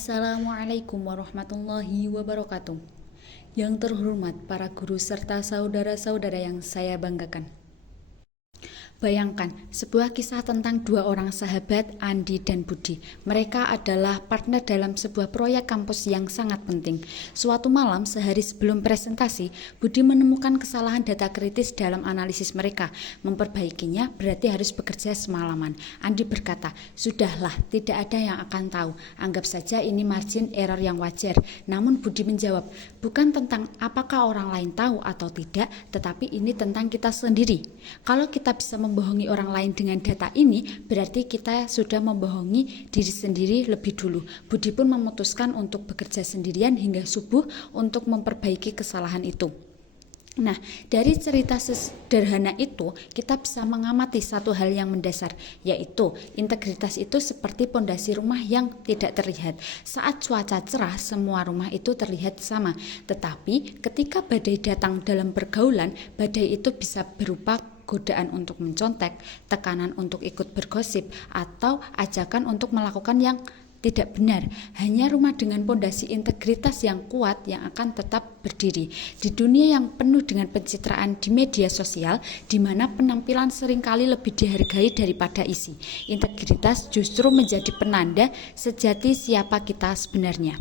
Assalamualaikum warahmatullahi wabarakatuh. Yang terhormat para guru serta saudara-saudara yang saya banggakan. Bayangkan, sebuah kisah tentang dua orang sahabat, Andi dan Budi. Mereka adalah partner dalam sebuah proyek kampus yang sangat penting. Suatu malam, sehari sebelum presentasi, Budi menemukan kesalahan data kritis dalam analisis mereka. Memperbaikinya berarti harus bekerja semalaman. Andi berkata, "Sudahlah, tidak ada yang akan tahu. Anggap saja ini margin error yang wajar." Namun Budi menjawab, "Bukan tentang apakah orang lain tahu atau tidak, tetapi ini tentang kita sendiri. Kalau kita bisa membohongi orang lain dengan data ini, berarti kita sudah membohongi diri sendiri lebih dulu." Budi pun memutuskan untuk bekerja sendirian hingga subuh untuk memperbaiki kesalahan itu. Nah, dari cerita sederhana itu, kita bisa mengamati satu hal yang mendasar, yaitu integritas itu seperti pondasi rumah yang tidak terlihat. Saat cuaca cerah, semua rumah itu terlihat sama. Tetapi ketika badai datang dalam pergaulan, badai itu bisa berupa godaan untuk mencontek, tekanan untuk ikut bergosip, atau ajakan untuk melakukan yang tidak benar. Hanya rumah dengan pondasi integritas yang kuat yang akan tetap berdiri. Di dunia yang penuh dengan pencitraan di media sosial, di mana penampilan seringkali lebih dihargai daripada isi, integritas justru menjadi penanda sejati siapa kita sebenarnya.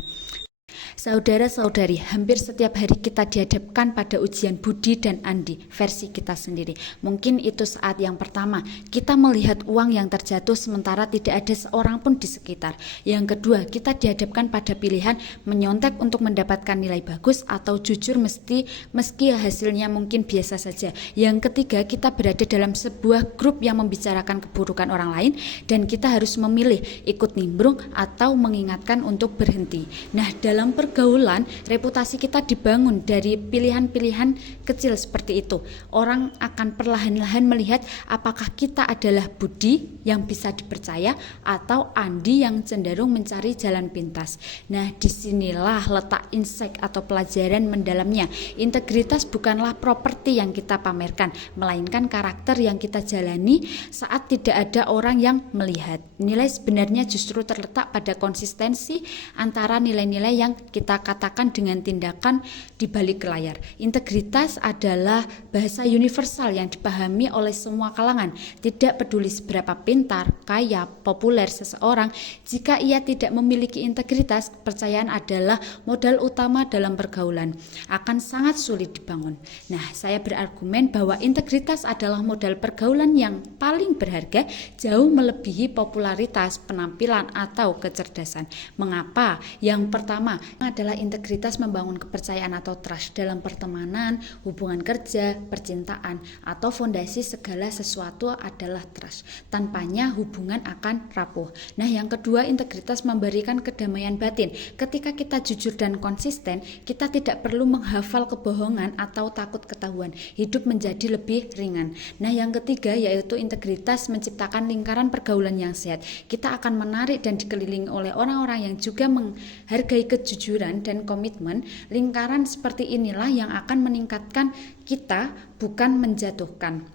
Saudara-saudari, hampir setiap hari kita dihadapkan pada ujian Budi dan Andi, versi kita sendiri. Mungkin itu saat yang pertama, kita melihat uang yang terjatuh sementara tidak ada seorang pun di sekitar. Yang kedua, kita dihadapkan pada pilihan menyontek untuk mendapatkan nilai bagus atau jujur meski hasilnya mungkin biasa saja. Yang ketiga, kita berada dalam sebuah grup yang membicarakan keburukan orang lain dan kita harus memilih ikut nimbrung atau mengingatkan untuk berhenti. Nah, dalam pergaulan, reputasi kita dibangun dari pilihan-pilihan kecil seperti itu. Orang akan perlahan-lahan melihat apakah kita adalah Budi yang bisa dipercaya atau Andi yang cenderung mencari jalan pintas. Nah, disinilah letak insight atau pelajaran mendalamnya. Integritas bukanlah properti yang kita pamerkan, melainkan karakter yang kita jalani saat tidak ada orang yang melihat. Nilai sebenarnya justru terletak pada konsistensi antara nilai-nilai yang kita katakan dengan tindakan di balik layar. Integritas adalah bahasa universal yang dipahami oleh semua kalangan. Tidak peduli seberapa pintar, kaya, populer seseorang, jika ia tidak memiliki integritas, kepercayaan adalah modal utama dalam pergaulan. Akan sangat sulit dibangun. Nah, saya berargumen bahwa integritas adalah modal pergaulan yang paling berharga, jauh melebihi popularitas, penampilan, atau kecerdasan. Mengapa? Yang pertama adalah integritas membangun kepercayaan atau trust dalam pertemanan, hubungan kerja, percintaan, atau fondasi segala sesuatu adalah trust. Tanpanya hubungan akan rapuh. Nah, yang kedua, integritas memberikan kedamaian batin. Ketika kita jujur dan konsisten, kita tidak perlu menghafal kebohongan atau takut ketahuan. Hidup menjadi lebih ringan. Nah, yang ketiga yaitu integritas menciptakan lingkaran pergaulan yang sehat. Kita akan menarik dan dikelilingi oleh orang-orang yang juga menghargai kejujuran dan komitmen. Lingkaran seperti inilah yang akan meningkatkan kita, bukan menjatuhkan.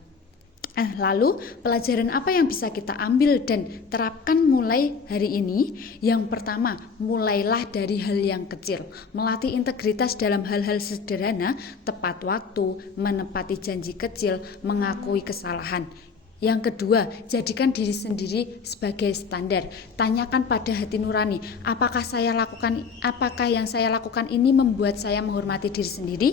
Lalu pelajaran apa yang bisa kita ambil dan terapkan mulai hari ini? Yang pertama, mulailah dari hal yang kecil. Melatih integritas dalam hal-hal sederhana, tepat waktu, menepati janji kecil, mengakui kesalahan. Yang kedua, jadikan diri sendiri sebagai standar. Tanyakan pada hati nurani, apakah yang saya lakukan ini membuat saya menghormati diri sendiri?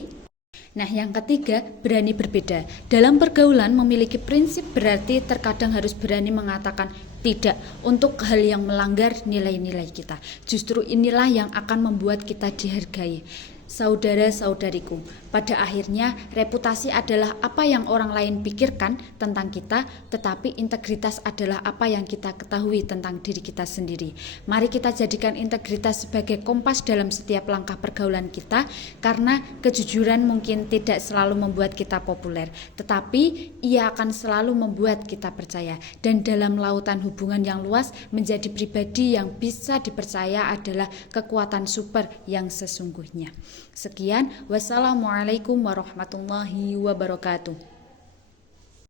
Nah, yang ketiga, berani berbeda. Dalam pergaulan, memiliki prinsip berarti terkadang harus berani mengatakan tidak untuk hal yang melanggar nilai-nilai kita. Justru inilah yang akan membuat kita dihargai. Saudara-saudariku, pada akhirnya reputasi adalah apa yang orang lain pikirkan tentang kita, tetapi integritas adalah apa yang kita ketahui tentang diri kita sendiri. Mari kita jadikan integritas sebagai kompas dalam setiap langkah pergaulan kita, karena kejujuran mungkin tidak selalu membuat kita populer, tetapi ia akan selalu membuat kita percaya. Dan dalam lautan hubungan yang luas, menjadi pribadi yang bisa dipercaya adalah kekuatan super yang sesungguhnya. Sekian, wassalamualaikum warahmatullahi wabarakatuh.